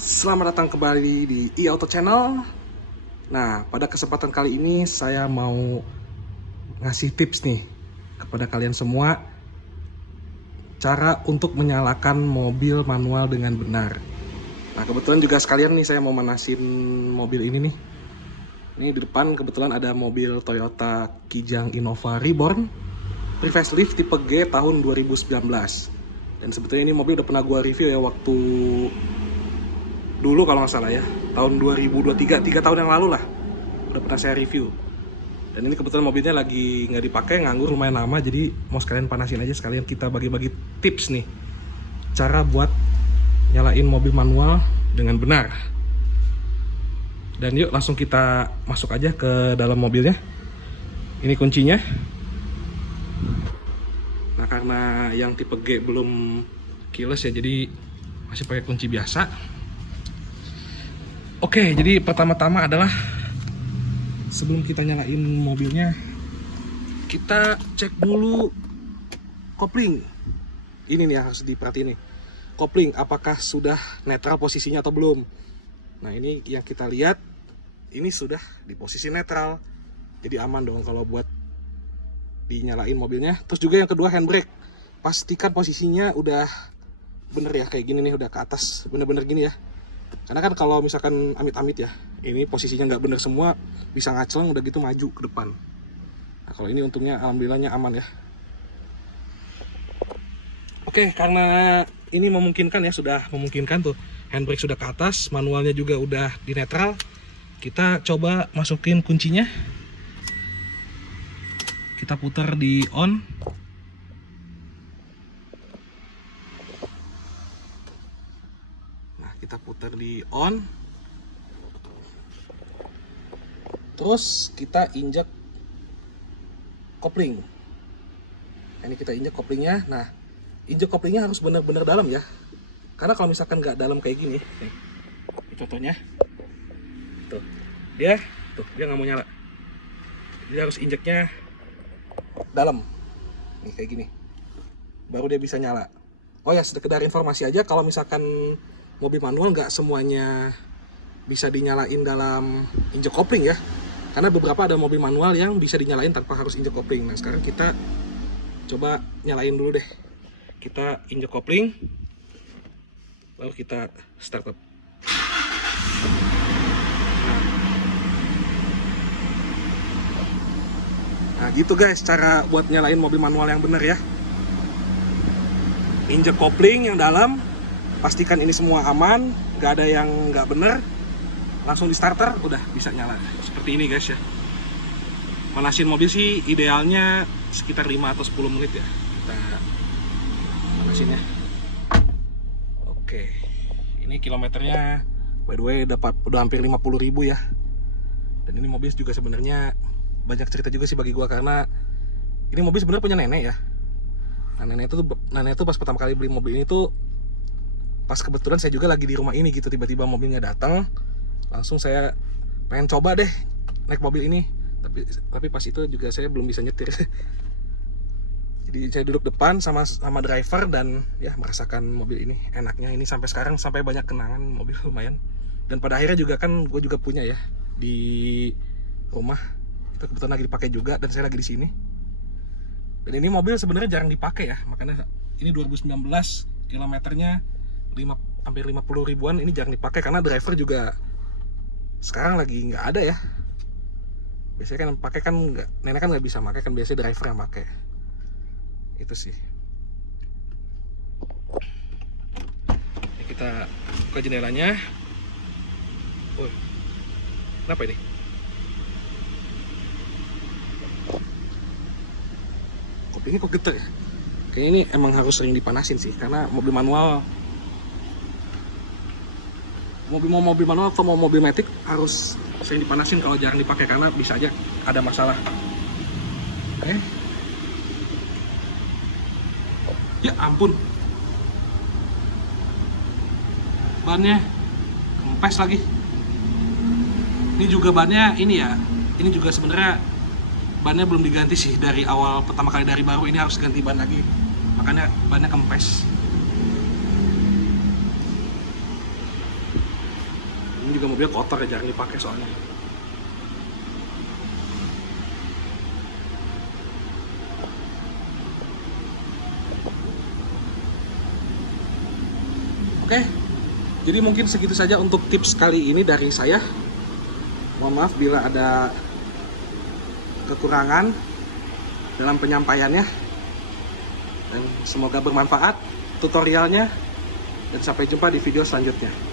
Selamat datang kembali di e-auto channel. Nah, pada kesempatan kali ini saya mau ngasih tips nih kepada kalian semua, cara untuk menyalakan mobil manual dengan benar. Nah, kebetulan juga sekalian nih saya mau manasin mobil ini nih. Ini di depan kebetulan ada mobil Toyota Kijang Innova Reborn pre-facelift tipe G tahun 2019. Dan sebetulnya ini mobil udah pernah gua review ya waktu dulu kalau nggak salah ya, tahun 2023, 3 tahun yang lalu lah udah pernah saya review. Dan ini kebetulan mobilnya lagi nggak dipakai, nganggur lumayan lama, jadi mau sekalian panasin aja, sekalian kita bagi-bagi tips nih cara buat nyalain mobil manual dengan benar. Dan yuk langsung kita masuk aja ke dalam mobilnya. Ini kuncinya. Nah, karena yang tipe G belum keyless ya, jadi masih pakai kunci biasa. Oke, jadi pertama-tama adalah sebelum kita nyalain mobilnya, kita cek dulu kopling. Ini nih yang harus diperhatiin nih. Kopling apakah sudah netral posisinya atau belum. Nah, ini yang kita lihat, ini sudah di posisi netral. Jadi aman dong kalau buat dinyalain mobilnya. Terus juga yang kedua, handbrake. Pastikan posisinya udah bener ya, kayak gini nih, udah ke atas, bener-bener gini ya. Karena kan kalau misalkan amit-amit ya, ini posisinya nggak bener semua, bisa ngacleng, udah gitu maju ke depan. Nah, kalau ini untungnya alhamdulillahnya aman ya. Oke, karena ini memungkinkan ya, sudah memungkinkan tuh, handbrake sudah ke atas, manualnya juga udah di netral. Kita coba masukin kuncinya, kita putar di on. Kita putar di on, terus kita injak kopling. Ini kita injak koplingnya. Nah, injak koplingnya harus benar-benar dalam ya, karena kalau misalkan nggak dalam kayak gini nih, contohnya tuh, dia nggak mau nyala. Dia harus injaknya dalam nih, kayak gini, baru dia bisa nyala. Oh ya, sekedar informasi aja, kalau misalkan mobil manual nggak semuanya bisa dinyalain dalam injek kopling ya, karena beberapa ada mobil manual yang bisa dinyalain tanpa harus injek kopling. Nah, sekarang kita coba nyalain dulu deh. Kita injek kopling, lalu kita start up. Nah gitu guys, cara buat nyalain mobil manual yang bener ya. Injek kopling yang dalam, pastikan ini semua aman, nggak ada yang nggak bener, langsung di starter udah bisa nyala seperti ini guys ya. Manasin mobil sih idealnya sekitar 5 atau 10 menit ya kita manasinnya. Oke, ini kilometernya by the way udah hampir 50.000 ya. Dan ini mobil juga sebenarnya banyak cerita juga sih bagi gua, karena ini mobil sebenarnya punya nenek ya. Nah, nenek itu pas pertama kali beli mobil ini tuh pas kebetulan saya juga lagi di rumah ini gitu, tiba-tiba mobilnya datang, langsung saya pengen coba deh naik mobil ini, tapi pas itu juga saya belum bisa nyetir. Jadi saya duduk depan sama driver dan ya merasakan mobil ini enaknya. Ini sampai sekarang sampai banyak kenangan mobil lumayan. Dan pada akhirnya juga kan gue juga punya ya di rumah, itu kebetulan lagi dipakai juga dan saya lagi di sini. Dan ini mobil sebenarnya jarang dipakai ya, makanya ini 2019, kilometernya hampir 50 ribuan, ini jarang dipakai karena driver juga sekarang lagi nggak ada ya. Biasanya kan pakai kan nenek kan nggak bisa pakai, kan biasanya driver yang pakai. Itu sih. Ini kita buka jendelanya. Oh, kenapa ini? Koplingnya kok getar ya? Kayaknya ini emang harus sering dipanasin sih, karena mobil manual atau mau mobil matic harus sering dipanasin kalau jarang dipakai, karena bisa aja ada masalah. Oke. Ya ampun, bannya kempes lagi. Ini juga bannya ini ya, ini juga sebenarnya bannya belum diganti sih dari awal pertama kali dari baru, ini harus ganti ban lagi, makanya bannya kempes. juga mobilnya kotor ya, jarang dipakai soalnya. Oke, jadi mungkin segitu saja untuk tips kali ini dari saya. Mohon maaf bila ada kekurangan dalam penyampaiannya, dan semoga bermanfaat tutorialnya, dan sampai jumpa di video selanjutnya.